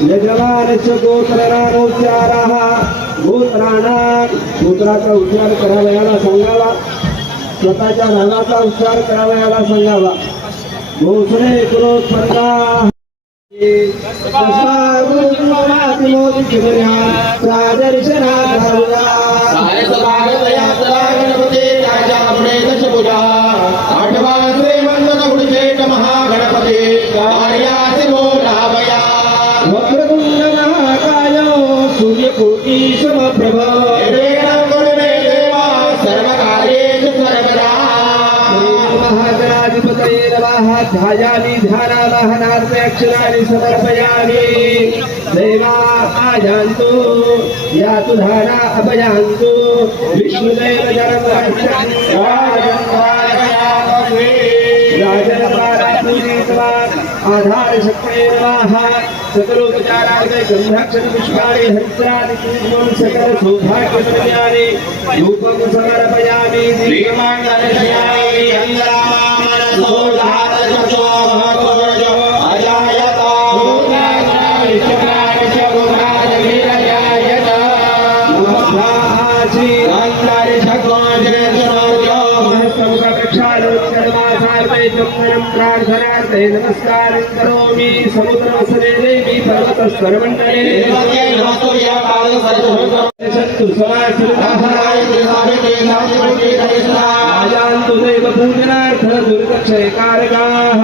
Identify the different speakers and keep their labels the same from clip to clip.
Speaker 1: यजमानस्य गोत्रणानो चाराः गोत्राणां गोत्राचा उच्चार करावयाला सांगावा. स्वतःच्या नावाचा उच्चार करावयाला सांगावा. घोषणे एकोणोत्पन्ना ध्यायामि ध्यानामहनात्म्यक्षराणि समर्पयामि। दैवा आयान्तु यातु धारा अपयान्तु विष्णुदेव आधारशक्तेन वाः सकलोपचारार्थ गन्धाक्षर पुष्पाणि हस्त्रादि पूर्वं सकल सौभाग्यसमयानि धूपं समर्पयामि
Speaker 2: दीर्घमाङ्गलशयामि Jai प्रार्थना
Speaker 1: ते नमस्कार करोमि समुद्रवसने देवी पर्वतस्तरमण्डले सत्तु समासृताहराय आयान्तु
Speaker 3: देवपूजनार्थ दुर्गक्षयकारकाः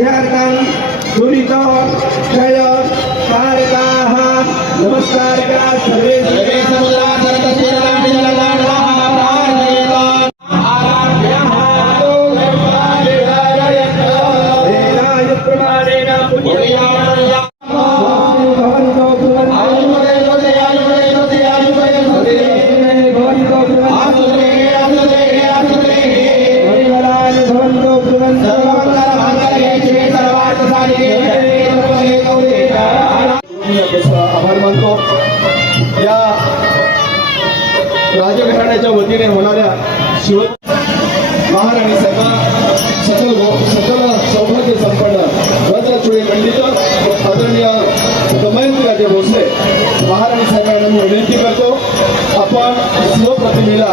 Speaker 3: biarkan Durito महाराणी सभा सकल सकल सौभाग्य संपन्न ಧ್ವಜಾಚುಳಿ ಖಂಡಿತ आदरणीय दमयंतराजे भोसले. महाराणी साहेबांना मी विनंती करतो आपण शिवप्रतिमेला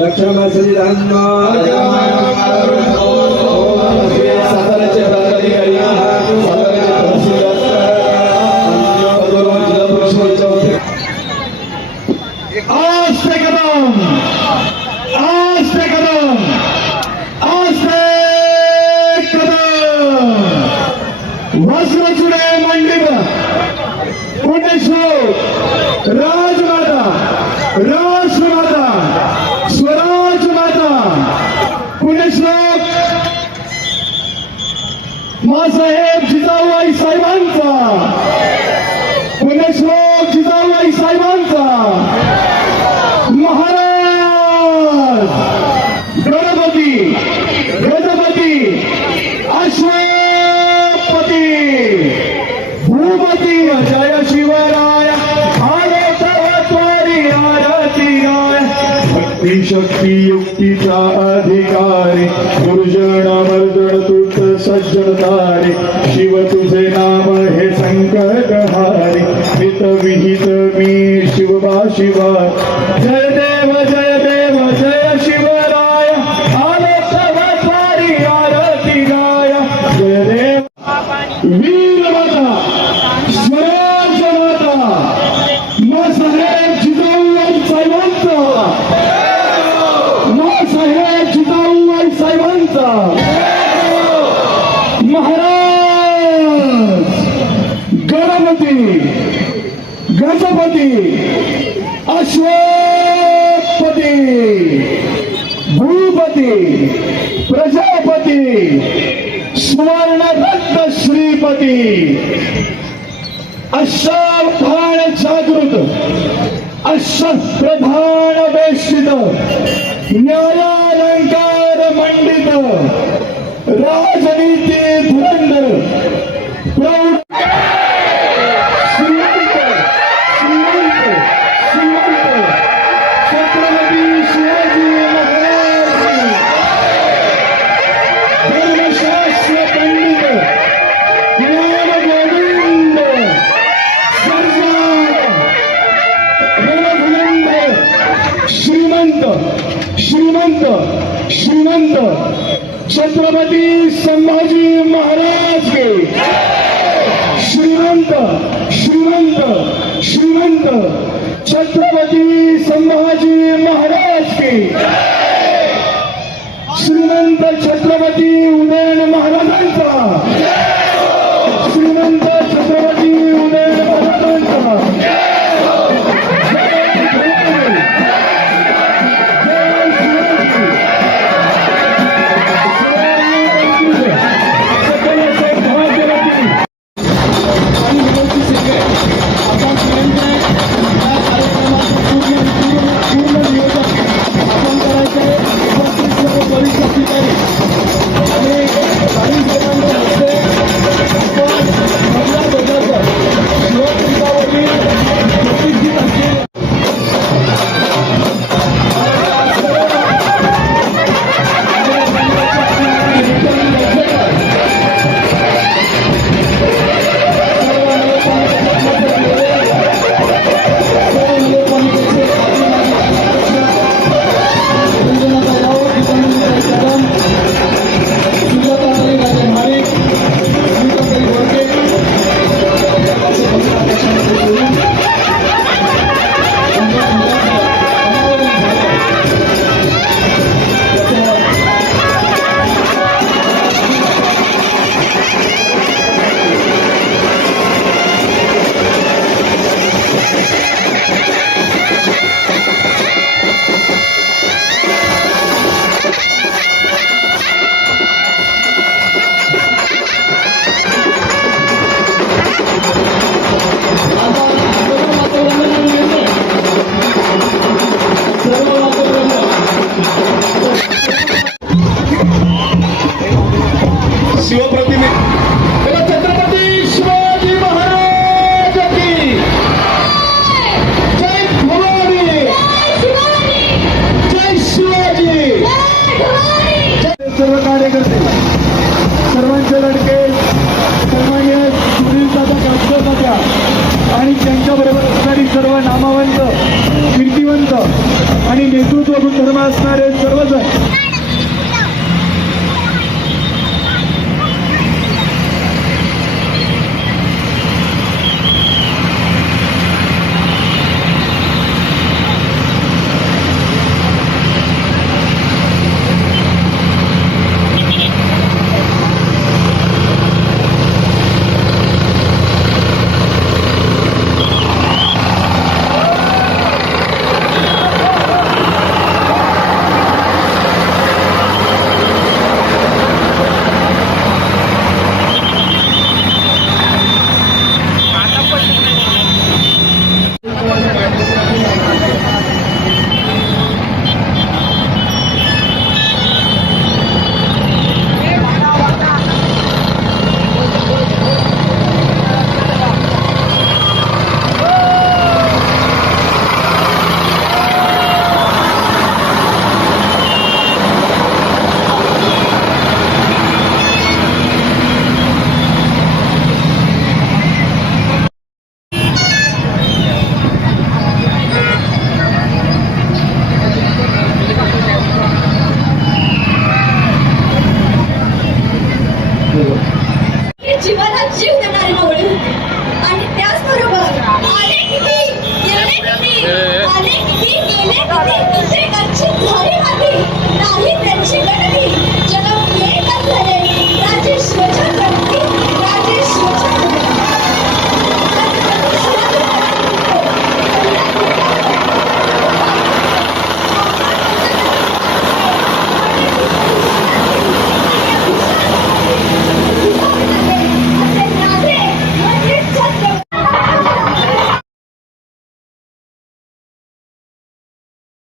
Speaker 2: लक्ष्मण श्री भक्ती युक्तीचा अधिकारी. गुरुजन मर्दन तुत सज्जन तारे शिव तुझे नाम हे संकट हारे हित विहित मी शिवा शिवा जय छत्रपती गजपती अश्वपती भूपती प्रजापती सुवर्णरत्न श्रीपती अशा भाण जागृत अश्वप्रधान वेषित न्यायालंकार मंडित राज श्रीमंत श्रीमंत छत्रपती संभाजी महाराज के। श्रीमंत श्रीमंत श्रीमंत छत्रपती संभाजी महाराज के। श्रीमंत छत्रपती उदयन महाराजांचा।